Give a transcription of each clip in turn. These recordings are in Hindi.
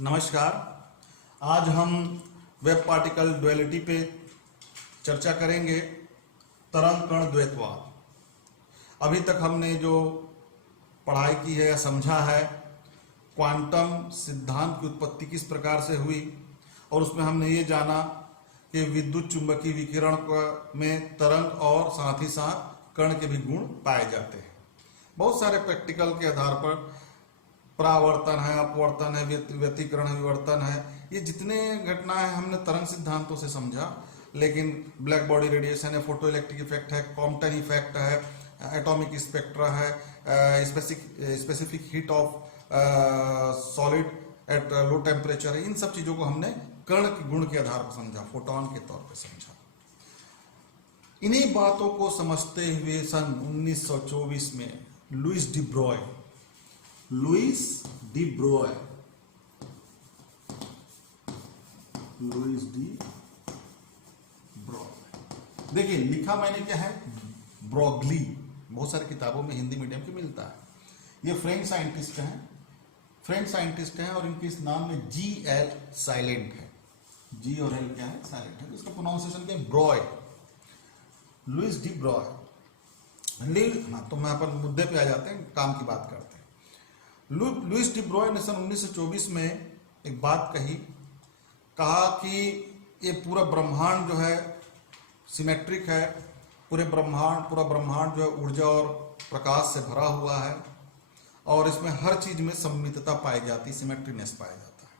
नमस्कार। आज हम वेब पार्टिकल ड्युअलिटी पे चर्चा करेंगे। तरंग कण द्वैतवाद। अभी तक हमने जो पढ़ाई की है या समझा है, क्वांटम सिद्धांत की उत्पत्ति किस प्रकार से हुई, और उसमें हमने ये जाना कि विद्युत चुंबकीय विकिरण में तरंग और साथ ही साथ कण के भी गुण पाए जाते हैं। बहुत सारे प्रैक्टिकल के आधार पर परावर्तन है, अपवर्तन है, व्यतिकरण है, विवर्तन है, ये जितने घटनाएं हमने तरंग सिद्धांतों से समझा। लेकिन ब्लैक बॉडी रेडिएशन है, फोटो इलेक्ट्रिक इफेक्ट है, कॉम्पटन इफेक्ट है, एटॉमिक स्पेक्ट्रा है, specific heat of solid at low temperature है, इन सब चीजों को हमने कण के गुण के आधार पर समझा, फोटोन के तौर पर समझा। इन्हीं बातों को समझते हुए सन 1924 में लुईस डी ब्रॉय देखिए, लिखा मैंने क्या है, ब्रॉगली। बहुत सारी किताबों में हिंदी मीडियम के मिलता है। ये फ्रेंच साइंटिस्ट हैं और इनके इस नाम में जी एल साइलेंट है। जी और एल क्या है, साइलेंट है। इसका प्रोनाउंसिएशन क्या है, ब्रॉय, लुईस डी ब्रॉय। हाँ, तो मैं अपन मुद्दे पे आ जाते हैं, काम की बात करते हैं। लुईस डी ब्रॉय ने सन 1924 में एक बात कहा कि ये पूरा ब्रह्मांड जो है सिमेट्रिक है। पूरा ब्रह्मांड जो है ऊर्जा और प्रकाश से भरा हुआ है, और इसमें हर चीज में सममितता पाई जाती, सिमेट्रीनेस पाया जाता है।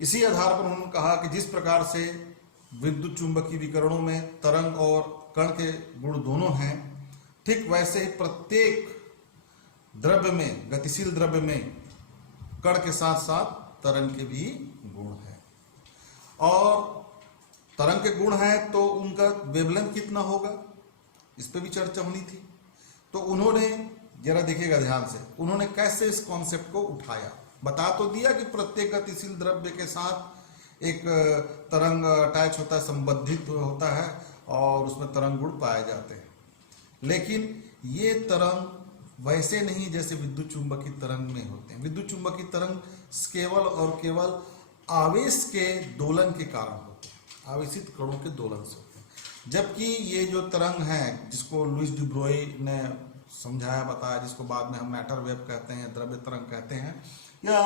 इसी आधार पर उन्होंने कहा कि जिस प्रकार से विद्युत चुंबकीय विकिरणों में तरंग और कण के गुण दोनों हैं, ठीक वैसे ही प्रत्येक द्रव्य में, गतिशील द्रव्य में कण के साथ साथ तरंग के भी गुण है। और तरंग के गुण है तो उनका वेवलेंथ कितना होगा, इस पे भी चर्चा होनी थी। तो उन्होंने, जरा देखिएगा ध्यान से, उन्होंने कैसे इस कॉन्सेप्ट को उठाया। बता तो दिया कि प्रत्येक गतिशील द्रव्य के साथ एक तरंग अटैच होता है, संबंधित होता है, और उसमें तरंग गुण पाए जाते हैं। लेकिन ये तरंग वैसे नहीं जैसे विद्युत चुंबकीय तरंग में होते हैं। विद्युत चुंबकीय तरंग केवल और केवल आवेश के दोलन के कारण होते हैं, आवेशित कणों के दोलन से होते हैं। जबकि ये जो तरंग है, जिसको लुईस डी ब्रॉय ने समझाया, बताया, जिसको बाद में हम मैटर वेव कहते हैं, द्रव्य तरंग कहते हैं, या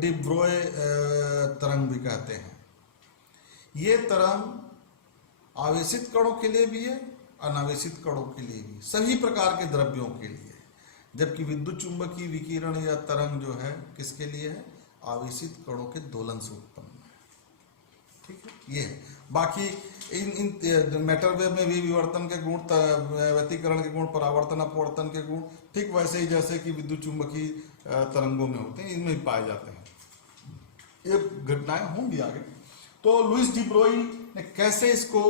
डी ब्रॉय तरंग भी कहते हैं, ये तरंग आवेशित कणों के लिए भी है, अनावेशित कणों के लिए भी, सभी प्रकार के द्रव्यों के लिए। जबकि विद्युत चुंबकीय विकिरण या तरंग जो है किसके लिए है, आवेशित कणों के दोलन से उत्पन्न है। ठीक है, ये है। बाकी इन मैटर वेव में भी विवर्तन के गुण, व्यतिकरण के गुण, परावर्तन अपवर्तन के गुण ठीक वैसे ही जैसे कि विद्युत चुंबकीय तरंगों में होते हैं, इनमें भी पाए जाते हैं। ये घटनाएं होंगी आगे। तो लुईस डी ब्रॉय ने कैसे इसको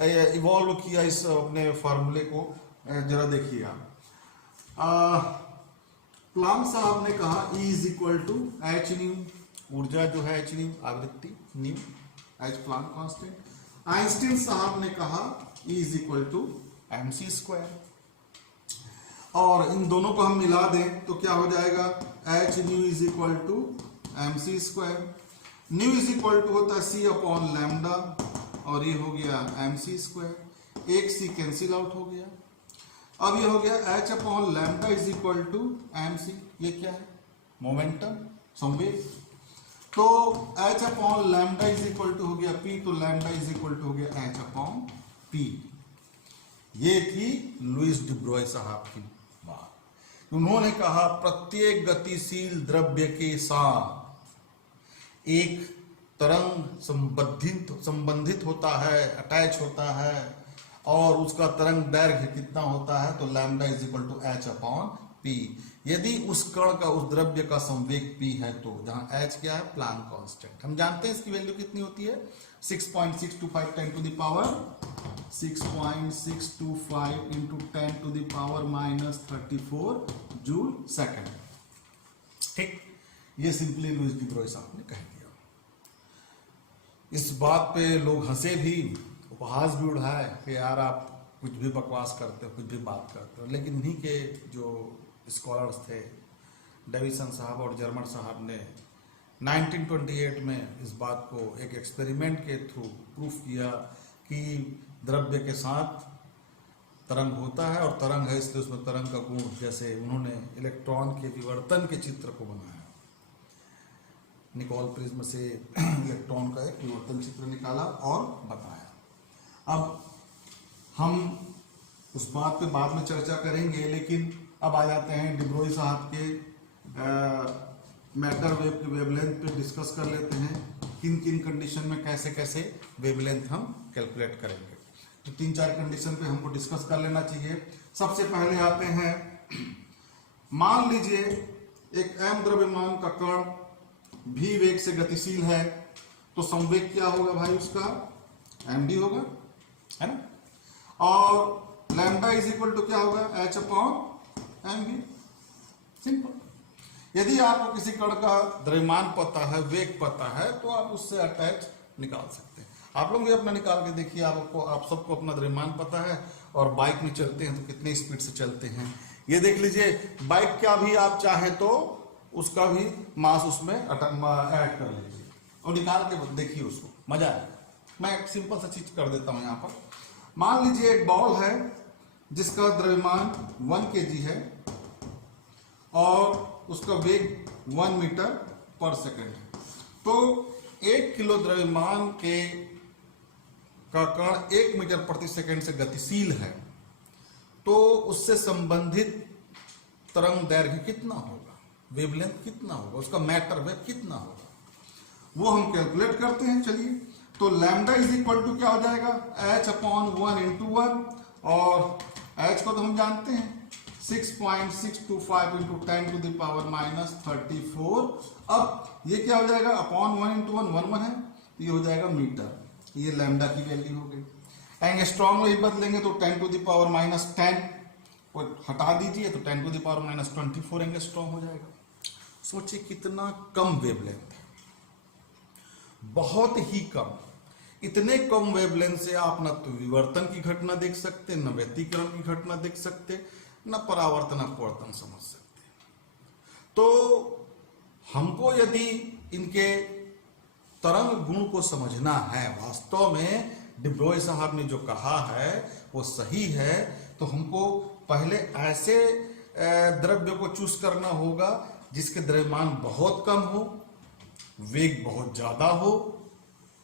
इवॉल्व किया, इस अपने फार्मूले को जरा देखिएगा। प्लांक साहब ने कहा E is equal to H nu, ऊर्जा जो है एच न्यू, आवृत्ति nu, H Planck constant. Einstein साहब ने कहा E is equal to mc square, और इन दोनों को हम मिला दें तो क्या हो जाएगा, H nu is equal to mc square. Nu is equal to होता है c अपॉन लैम्डा, और ये हो गया mc स्क्वायर, एक c कैंसिल आउट हो गया। अब ये हो गया h upon lambda is equal to mc, ये क्या है, मोमेंटम, संवेग। तो h upon lambda is equal to हो गया p, तो लैम्डा इज इक्वल टू हो गया h अपॉन p। ये थी लुईस डी ब्रॉय साहब की बात। उन्होंने कहा प्रत्येक गतिशील द्रव्य के साथ एक तरंग संबंधित होता है, अटैच होता है, और उसका तरंग दैर्घ्य कितना होता है, तो lambda is equal to H upon P. यदि उस कण का, उस द्रव्य का संवेग p है, तो जहां h क्या है, प्लांक कांस्टेंट। हम जानते हैं इसकी वैल्यू कितनी होती है, 6.625 10 to the power 6.625 into 10 to the power -34 joule second. ठीक, ये सिंपली लुईस डी ब्रॉय साहब ने कह दिया। इस बात पे लोग हंसे भी, उपहास भी उड़ाए कि यार आप कुछ भी बकवास करते हो, कुछ भी बात करते हो। लेकिन इन्हीं के जो स्कॉलर्स थे, डेविसन साहब और जर्मन साहब ने 1928 में इस बात को एक एक्सपेरिमेंट के थ्रू प्रूफ किया कि द्रव्य के साथ तरंग होता है, और तरंग है इसलिए उसमें तरंग का गुण, जैसे उन्होंने इलेक्ट्रॉन के विवर्तन के चित्र को बनाया, निकोल प्रिज्म से इलेक्ट्रॉन का एक विवर्तन चित्र निकाला और बताया। अब हम उस बात पे बाद में चर्चा करेंगे, लेकिन अब आ जाते हैं डिब्रोई साहब के मैटर वेव की वेवलेंथ पे डिस्कस कर लेते हैं, किन किन कंडीशन में कैसे कैसे वेवलेंथ हम कैलकुलेट करेंगे। तो 3-4 कंडीशन पे हमको डिस्कस कर लेना चाहिए। सबसे पहले आते हैं, मान लीजिए एक m द्रव्यमान का कण v वेग से गतिशील है, तो संवेग क्या होगा भाई, उसका md होगा, है ना, और लैम्डा इज इक्वल टू क्या होगा, h/mv। सिंपल। यदि आपको किसी कण का द्रव्यमान पता है, वेग पता है, तो आप उससे अटैच निकाल सकते हैं। आप लोग भी अपना निकाल के देखिए, आप सबको अपना द्रव्यमान पता है, और बाइक में चलते हैं तो कितने स्पीड से चलते हैं ये देख लीजिए। बाइक का भी आप चाहे तो उसका भी मास उसमें ऐड कर लीजिए और निकाल के देखिए, उसको मजा आएगा। मैं एक सिंपल सा चीज कर देता हूं यहाँ पर। मान लीजिए एक बॉल है जिसका द्रव्यमान 1 kg है और उसका वेग 1 मीटर पर सेकंड है, तो 1 किलो द्रव्यमान का कण 1 मीटर प्रति सेकंड से गतिशील है, तो उससे संबंधित तरंग दैर्घ्य कितना होगा, वेवलेंथ कितना होगा, उसका मैटर वेव कितना होगा, वो हम कैलकुलेट करते हैं। चलिए, तो लैम्डा इज इक्वल टू क्या हो जाएगा, h/1 इंटू 1, और h को तो हम जानते हैं 6.625 इंटू 10 टू द पावर -34। अब ये क्या हो जाएगा, अपॉन 1 इंटू 1 1 है, ये हो जाएगा मीटर। ये लैम्डा की वैल्यू हो गई। एंगस्ट्रॉम में ही बदलेंगे तो 10 टू द पावर -10 को हटा दीजिए तो 10 टू द पावर -24 एंगस्ट्रॉम हो जाएगा। सोचिए कितना कम वेवलेंथ है, बहुत ही कम। इतने कम वेवलेंथ से आप न तो विवर्तन की घटना देख सकते, न व्यतिकरण की घटना देख सकते, न परावर्तन अपवर्तन समझ सकते। तो हमको यदि इनके तरंग गुण को समझना है, वास्तव में डिब्रोय साहब ने जो कहा है वो सही है, तो हमको पहले ऐसे द्रव्य को चूज करना होगा जिसके द्रव्यमान बहुत कम हो, वेग बहुत ज्यादा हो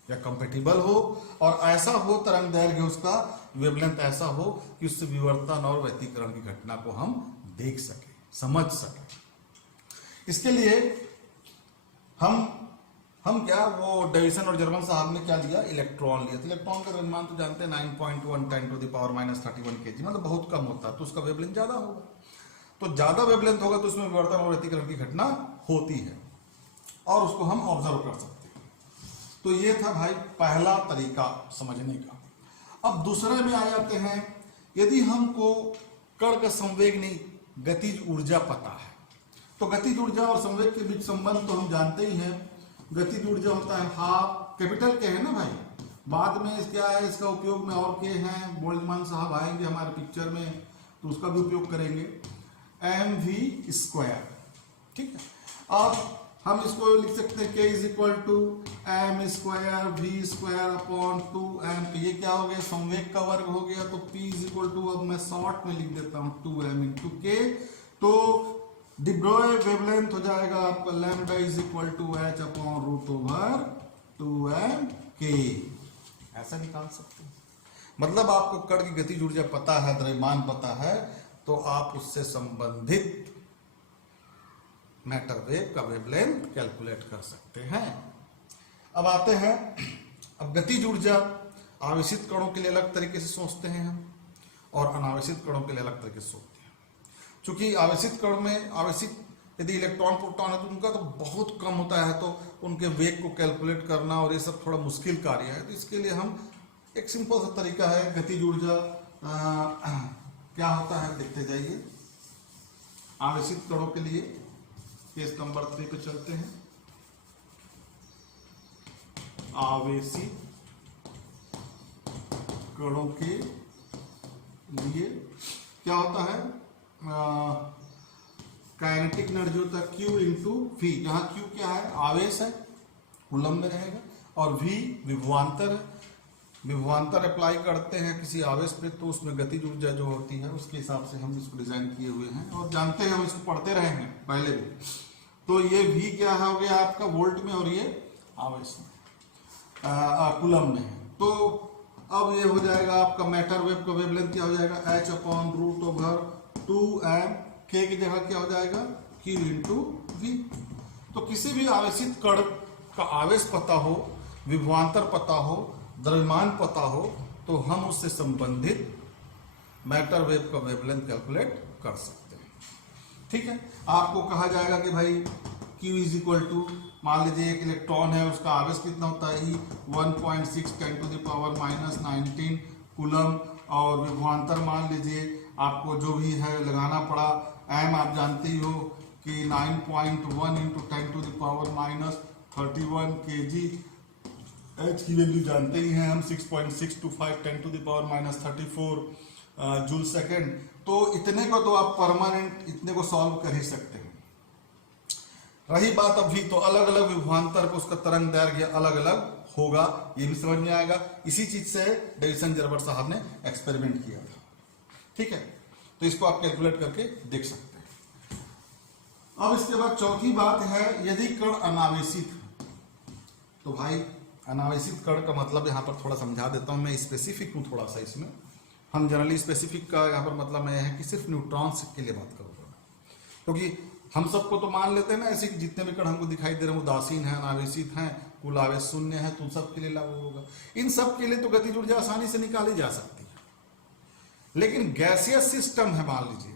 या कंपेटिबल हो, और ऐसा हो तरंग दैर्घ्य उसका वेवलेंथ ऐसा हो कि उससे विवर्तन और व्यतिकरण की घटना को हम देख सके, समझ सके। इसके लिए हम क्या, वो डेविसन और जर्मन साहब ने क्या लिया, इलेक्ट्रॉन लिया। तो इलेक्ट्रॉन का द्रव्यमान तो जानते हैं 9.1 10 टू द पावर -31 kg, मतलब बहुत कम होता है, तो उसका वेवलेंथ ज्यादा होगा। तो ज्यादा वेवलेंथ होगा तो उसमें विवर्तन और व्यतिकरण की घटना होती है, और उसको हम ऑब्जर्व कर सकते हैं। तो ये था भाई पहला तरीका समझने का। अब दूसरे में आ जाते हैं, यदि हमको कण का संवेग नहीं, गतिज ऊर्जा पता है, तो गतिज ऊर्जा और संवेग के बीच संबंध तो हम जानते ही हैं। गतिज ऊर्जा होता है हाफ, कैपिटल के है ना भाई, बाद में क्या है, इसका उपयोग में और के हैं, बोल्ट्जमान साहब आएंगे हमारे पिक्चर में तो उसका भी उपयोग करेंगे, mv²। ठीक है, अब हम इसको लिख सकते हैं k is equal to m² v² upon 2m। तो ये क्या हो गया, संवेग का वर्ग हो गया, तो p इज इक्वल टू, अब मैं शॉर्ट में लिख देता हूं 2m इंटू k। तो डिब्रोय वेवलेंथ हो जाएगा आपका lambda is equal to h upon √2m/k। ऐसा निकाल सकते हैं। मतलब आपको कण की गतिज ऊर्जा पता है, द्रव्यमान पता है, तो आप उससे संबंधित मैटर वेव का वेवलेंथ कैलकुलेट कर सकते हैं। अब आते हैं, अब गतिज ऊर्जा आवेशित कणों के लिए अलग तरीके से सोचते हैं हम, और अनावेशित कणों के लिए अलग तरीके से सोचते हैं। चूंकि आवेशित कण में, आवेशित यदि इलेक्ट्रॉन प्रोटॉन है तो उनका तो बहुत कम होता है, तो उनके वेग को कैलकुलेट करना और ये सब थोड़ा मुश्किल कार्य है। तो इसके लिए हम एक सिंपल सा तरीका है, गतिज ऊर्जा क्या होता है देखते जाइए। आवेशित कणों के लिए केस नंबर 3 पे चलते हैं। आवेशित कणों के लिए क्या होता है, काइनेटिक एनर्जी होता है Q इंटू वी, जहां Q क्या है, आवेश है, कूलम में रहेगा, और V विभवांतर है। विभवांतर अप्लाई करते हैं किसी आवेश पे तो उसमें गतिज ऊर्जा जो होती है उसके हिसाब से हम इसको डिजाइन किए हुए हैं और जानते हैं, हम इसको पढ़ते रहे हैं पहले भी। तो ये V क्या हो गया आपका वोल्ट में और ये आवेश में, कूलम में है। तो अब ये हो जाएगा आपका मैटर वेव का वेवलेंथ क्या हो जाएगा, h/√2m, k की जगह क्या हो जाएगा, q इंटू वी। तो किसी भी आवेशित कण का आवेश पता हो, विभवांतर पता हो, द्रव्यमान पता हो, तो हम उससे संबंधित मैटर वेव का वेवलेंथ कैलकुलेट कर सकते हैं। ठीक है, आपको कहा जाएगा कि भाई Q इज इक्वल टू, मान लीजिए एक इलेक्ट्रॉन है, उसका आवेश कितना होता है, 1.6 10⁻⁻19 कूलम, और विभवांतर मान लीजिए आपको जो भी है लगाना पड़ा, m आप जानते ही हो कि 9.1 इंटू 10⁻31 kg, h की वैल्यू जानते ही हैं हम 6.625 10⁻34 जूल सेकेंड। तो इतने को तो आप परमानेंट इतने को सॉल्व कर ही सकते हैं। रही बात अभी, तो अलग अलग विभवांतर को उसका तरंग दैर्घ्य अलग अलग होगा, ये भी समझ में आएगा। इसी चीज से डेविसन जर्बर साहब ने एक्सपेरिमेंट किया था। ठीक है, तो इसको आप कैलकुलेट करके देख सकते हैं। अब इसके बाद चौथी बात है, यदि कण अनावेशित है, तो भाई अनावेशित कण का मतलब यहाँ पर थोड़ा समझा देता हूँ, मैं स्पेसिफिक हूँ थोड़ा सा इसमें। हम जनरली स्पेसिफिक का यहाँ पर मतलब मैं है कि सिर्फ न्यूट्रॉन्स के लिए बात करूँगा, क्योंकि हम सबको तो मान लेते हैं ना ऐसे जितने भी कण हमको दिखाई दे रहे हैं उदासीन है, अनावेशित हैं, कुल आवेश शून्य है, तो सब के लिए लागू होगा। इन सब के लिए तो गतिज ऊर्जा आसानी से निकाली जा सकती है, लेकिन गैसियस सिस्टम है, मान लीजिए,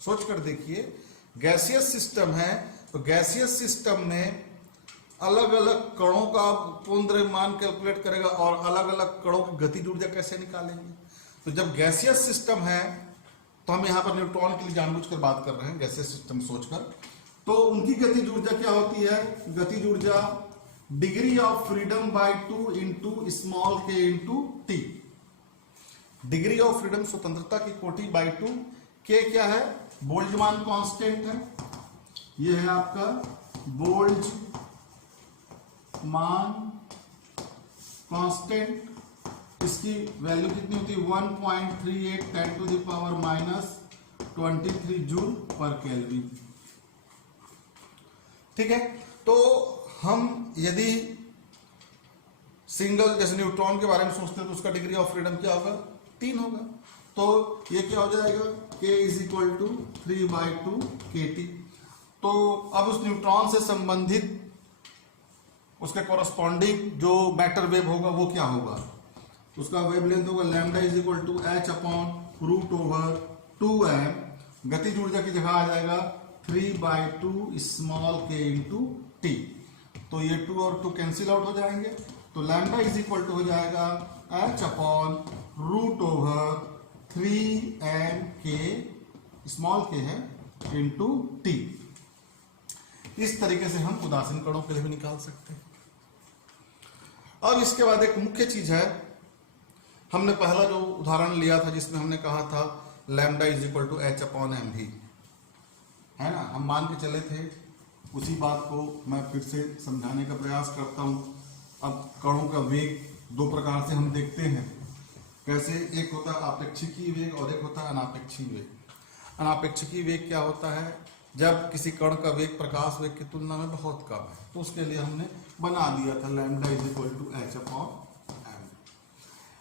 सोच कर देखिए, गैसियस सिस्टम है, तो गैसियस सिस्टम में अलग अलग कणों का पूर्ण द्रव्यमान कैलकुलेट करेगा और अलग अलग कणों की गतिज ऊर्जा कैसे निकालेंगे। तो जब गैसियस सिस्टम है, तो हम यहाँ पर न्यूट्रॉन के लिए जानबूझकर बात कर रहे हैं, गैसियस सिस्टम सोचकर, तो उनकी गतिज ऊर्जा क्या होती है, गतिज ऊर्जा degree of freedom by 2 into small k into T. Degree of freedom स्वतंत्रता की कोटि बाय 2, के क्या है, बोल्ट्जमान कांस्टेंट है, ये है आपका बोल्ट्जमान कांस्टेंट, इसकी वैल्यू कितनी होती है, 1.38 10⁻23 जूल पर केल्विन। ठीक है, तो हम यदि सिंगल जैसे न्यूट्रॉन के बारे में सोचते हैं तो उसका डिग्री ऑफ फ्रीडम क्या होगा, 3 होगा। तो ये क्या हो जाएगा, k is equal to 3/2 kT। तो अब उस न्यूट्रॉन से संबंधित उसके कॉरस्पॉन्डिंग जो मैटर वेव होगा वो क्या होगा, उसका वेवलेंथ होगा lambda is equal to h/√2m। गतिज ऊर्जा की जगह आ जाएगा 3/2 स्मॉल के इंटू टी। तो ये 2 और 2 कैंसिल आउट हो जाएंगे, तो लैम्डा इज इक्वल टू हो जाएगा h/√3m के, स्मॉल के है, इंटू टी। इस तरीके से हम उदासीन कणों के लिए भी निकाल सकते हैं। अब इसके बाद एक मुख्य चीज है, हमने पहला जो उदाहरण लिया था जिसमें हमने कहा था lambda is equal to h/mv, है ना, हम मान के चले थे। उसी बात को मैं फिर से समझाने का प्रयास करता हूं। अब कणों का वेग दो प्रकार से हम देखते हैं, कैसे, एक होता है आपेक्षिकीय वेग और एक होता है अनापेक्षीय वेग। अनापेक्षिकीय वेग क्या होता है, जब किसी कण का वेग प्रकाश वेग की तुलना में बहुत कम है, तो उसके लिए हमने बना दिया था lambda is equal to h/m।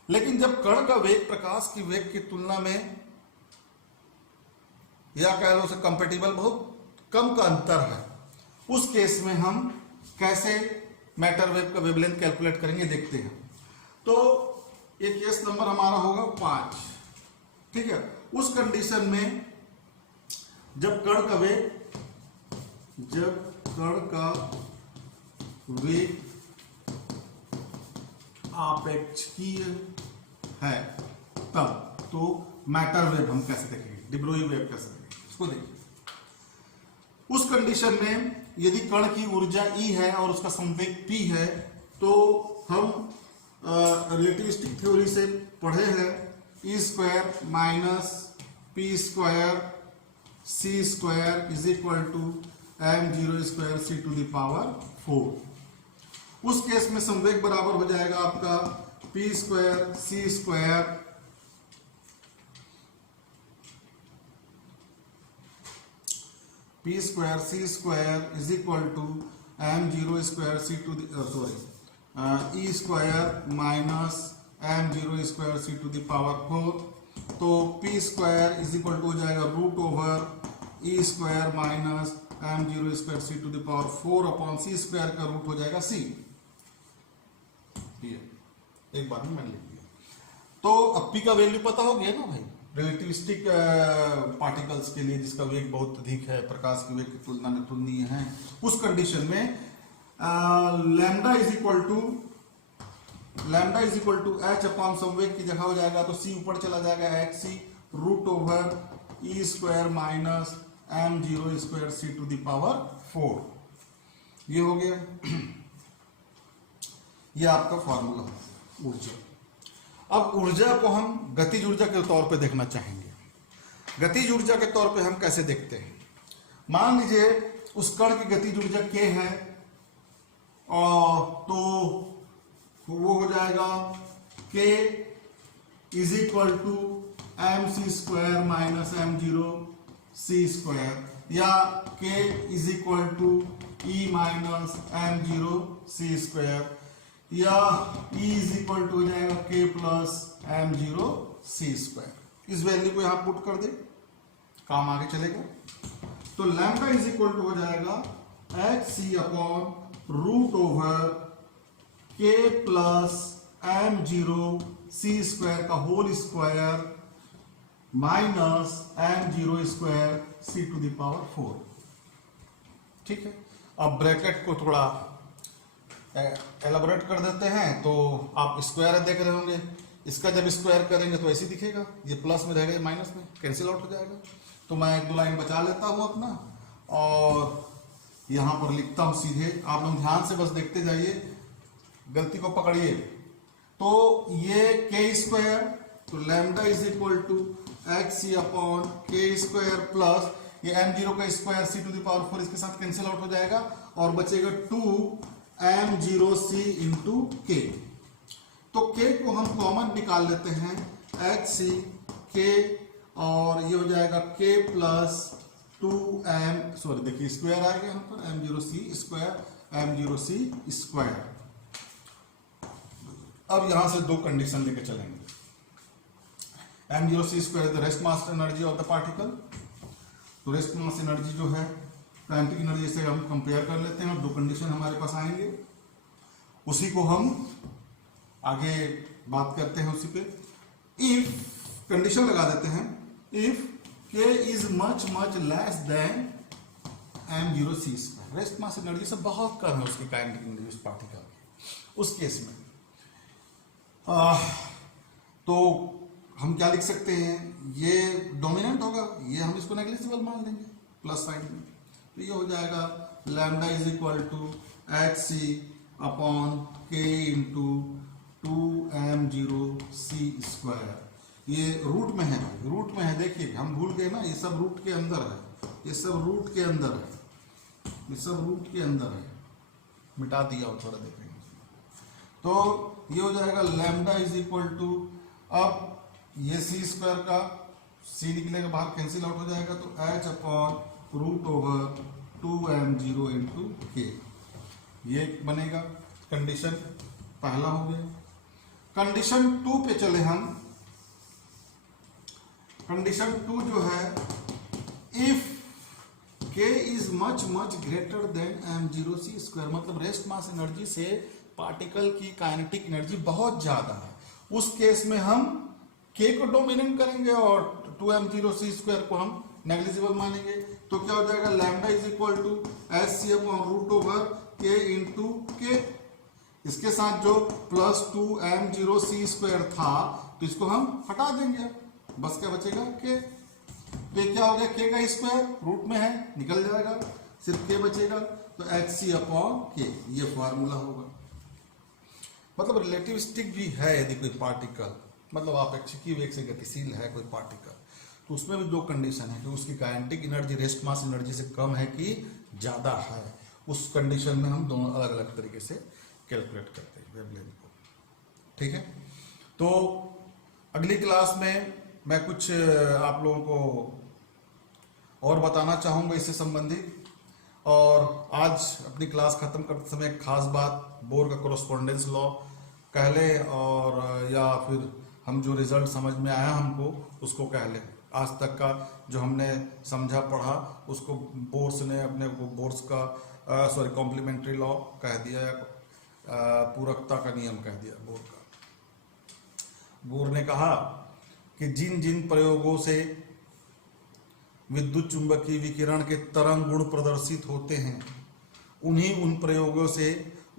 लेकिन जब कण का वेग प्रकाश की वेग की तुलना में, या कह लो उसे कंपेटिबल, बहुत कम का अंतर है, उस केस में हम कैसे मैटर वेव का वेवलेंथ कैलकुलेट करेंगे देखते हैं। तो ये केस नंबर हमारा होगा 5। ठीक है, उस कंडीशन में जब कण का वेग आपेक्षिकीय है तब, तो मैटर वेव हम कैसे देखेंगे, डिब्रोई वेव कैसे देखेंगे, इसको देखिए। उस कंडीशन में यदि कण की ऊर्जा E है और उसका संवेग P है, तो हम रिलेटिविस्टिक थ्योरी से पढ़े हैं E² - P² C square is equal to m0 square c to the power 4। उस केस में संवेग बराबर हो जाएगा आपका p square c square p square c square is equal to m0 square c to the e square minus m0 square c to the power 4। तो p square is equal to हो जाएगा root over e square minus m0 square c to the power 4 upon c square का रूट हो जाएगा c। एक बार में मैंने लिख दिया। तो अब p का वैल्यू पता हो गया ना भाई, रिलेटिविस्टिक पार्टिकल्स के लिए जिसका वेग बहुत अधिक है, प्रकाश के वेग की तुलना में तुलनीय है, उस कंडीशन में lambda is equal to h upon संवेग की जगह हो जाएगा तो c ऊपर चला जाएगा h c root over e square minus m0 square c to the power 4। ये हो गया, ये आपका फॉर्मूला है ऊर्जा। अब ऊर्जा को हम गतिज ऊर्जा के तौर पे देखना चाहेंगे। गतिज ऊर्जा के तौर पे हम कैसे देखते हैं? मान लीजिए उस कण की गतिज ऊर्जा k है और तो वो हो जाएगा k is equal to mc square minus m0 c square या k is equal to e minus m0 c square या E इज इक्वल टू हो जाएगा K plus m0 c square. इस वैल्यू को यहां पुट कर दे, काम आगे चलेगा। तो लैम्डा इज इक्वल टू हो जाएगा hc upon root over K plus m0 c square का whole square minus m0 square c to the power 4। ठीक है, अब ब्रैकेट को थोड़ा एलाबोरेट कर देते हैं। तो आप स्क्वायर देख रहे होंगे, इसका जब स्क्वायर करेंगे तो ऐसे दिखेगा, ये प्लस में रहेगा, ये माइनस में कैंसिल आउट हो जाएगा। तो मैं एक दो लाइन बचा लेता हूं अपना और यहां पर लिखता हूं सीधे, आप लोग ध्यान से बस देखते जाइए, गलती को पकड़िए। तो ये के स्क्वायर, तो lambda is equal to hc upon K square plus ये m0 का square c to the power 4 इसके साथ कैंसिल आउट हो जाएगा और बचेगा 2m0c इंटू k। तो k को हम कॉमन निकाल लेते हैं, hc k और ये हो जाएगा k प्लस 2m, सॉरी देखिए स्क्वायर आएगा यहाँ पर m0c स्क्वायर। अब यहां से दो कंडीशन लेके चलेंगे। m0c square the rest mass energy of the particle. तो रेस्ट मास एनर्जी जो है काइनेटिक एनर्जी से हम कंपेयर कर लेते हैं और दो कंडीशन हमारे पास आएंगे, उसी को हम आगे बात करते हैं। उसी पे इफ कंडीशन लगा देते हैं, if k is much less than m0c square, rest mass energy से बहुत कम है उसकी काइनेटिक एनर्जी उस पार्टिकल की, उस केस में तो हम क्या लिख सकते हैं, ये डोमिनेंट होगा, ये हम इसको नेग्लिजिबल मान लेंगे प्लस साइड में। तो ये हो जाएगा lambda is equal to hc upon k into 2m0c square. ये रूट में है, रूट में है, देखिए हम भूल गए ना, ये सब रूट के अंदर है, ये सब रूट के अंदर है, ये सब रूट के अंदर है, मिटा दिया और थोड़ा देखेंगे। तो ये हो जाएगा लैम्डा इज इक्वल टू, अब ये c स्क्वायर का c निकलेगा बाहर, कैंसिल आउट हो जाएगा, तो h upon root over 2m0 into k, ये बनेगा। कंडीशन पहला हो गया। कंडीशन 2 पे चले हम। कंडीशन 2 जो है, if k is much greater than m0c square, मतलब रेस्ट मास एनर्जी से पार्टिकल की काइनेटिक एनर्जी बहुत ज्यादा है, उस केस में हम k को डोमिनेट करेंगे और 2m0c स्क्वायर को हम नेग्लिजिबल मानेंगे। तो क्या हो जाएगा, lambda is equal to hc upon root over k into k, इसके साथ जो प्लस 2m0c स्क्वायर था तो इसको हम हटा देंगे, बस क्या बचेगा k। तो क्या हो गया, k का स्क्वायर रूट में है, निकल जाएगा, सिर्फ k बचेगा, तो hc अपॉन k, ये फॉर्मूला होगा। मतलब रिलेटिविस्टिक भी है, यदि कोई पार्टिकल, मतलब अपेक्षिकीय वेग से गतिशील है कोई पार्टिकल, तो उसमें भी दो कंडीशन है कि उसकी kinetic energy rest mass energy से कम है कि ज़्यादा है। उस कंडीशन में हम दोनों अलग अलग तरीके से कैलकुलेट करते हैं वेवलेंथ को। ठीक है, तो अगली क्लास में मैं कुछ आप लोगों को और बताना चाहूँगा इससे संबंधित। और आज अपनी क्लास खत्म करते समय एक खास बात, बोर का कोरस्पोंडेंस लॉ कह ले, और या फिर हम जो रिजल्ट समझ में आया हमको उसको कह ले। आज तक का जो हमने समझा पढ़ा उसको बोर्स ने अपने को बोर्स का कॉम्प्लीमेंट्री लॉ कह दिया, या पूरकता का नियम कह दिया बोर का। बोर ने कहा कि जिन जिन प्रयोगों से विद्युत चुंबकीय विकिरण के तरंग गुण प्रदर्शित होते हैं, उन प्रयोगों से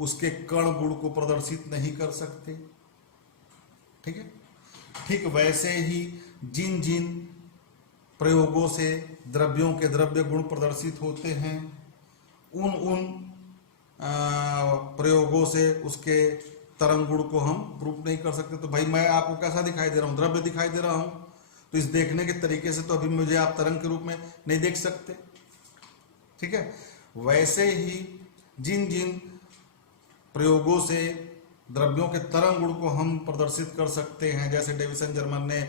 उसके कण गुण को प्रदर्शित नहीं कर सकते। ठीक है, ठीक वैसे ही जिन जिन प्रयोगों से द्रव्यों के द्रव्य गुण प्रदर्शित होते हैं, उन प्रयोगों से उसके तरंग गुण को हम प्रूफ नहीं कर सकते। तो भाई मैं आपको कैसा दिखाई दे रहा हूँ, द्रव्य दिखाई दे रहा हूँ, तो इस देखने के तरीके से तो अभी मुझे आप तरंग के रूप में नहीं देख सकते। ठीक है, वैसे ही जिन जिन प्रयोगों से द्रव्यों के तरंग गुण को हम प्रदर्शित कर सकते हैं, जैसे डेविसन जर्मन ने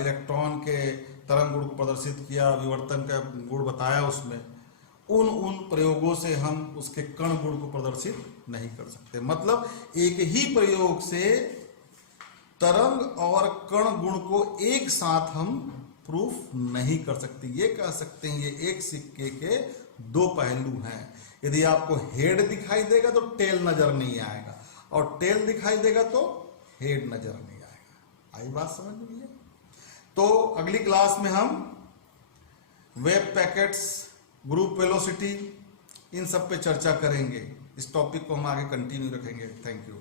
इलेक्ट्रॉन के तरंग गुण को प्रदर्शित किया, विवर्तन का गुण बताया उसमें, उन प्रयोगों से हम उसके कण गुण को प्रदर्शित नहीं कर सकते। मतलब एक ही प्रयोग से तरंग और कण गुण को एक साथ हम प्रूफ नहीं कर सकते। ये कह सकते हैं ये एक सिक्के के दो पहलू हैं। यदि आपको हेड दिखाई देगा तो टेल नजर नहीं आएगा, और टेल दिखाई देगा तो हेड नजर नहीं आएगा। आई बात समझ में? तो अगली क्लास में हम वेव पैकेट्स, ग्रुप वेलोसिटी, इन सब पे चर्चा करेंगे। इस टॉपिक को हम आगे कंटिन्यू रखेंगे। Thank you.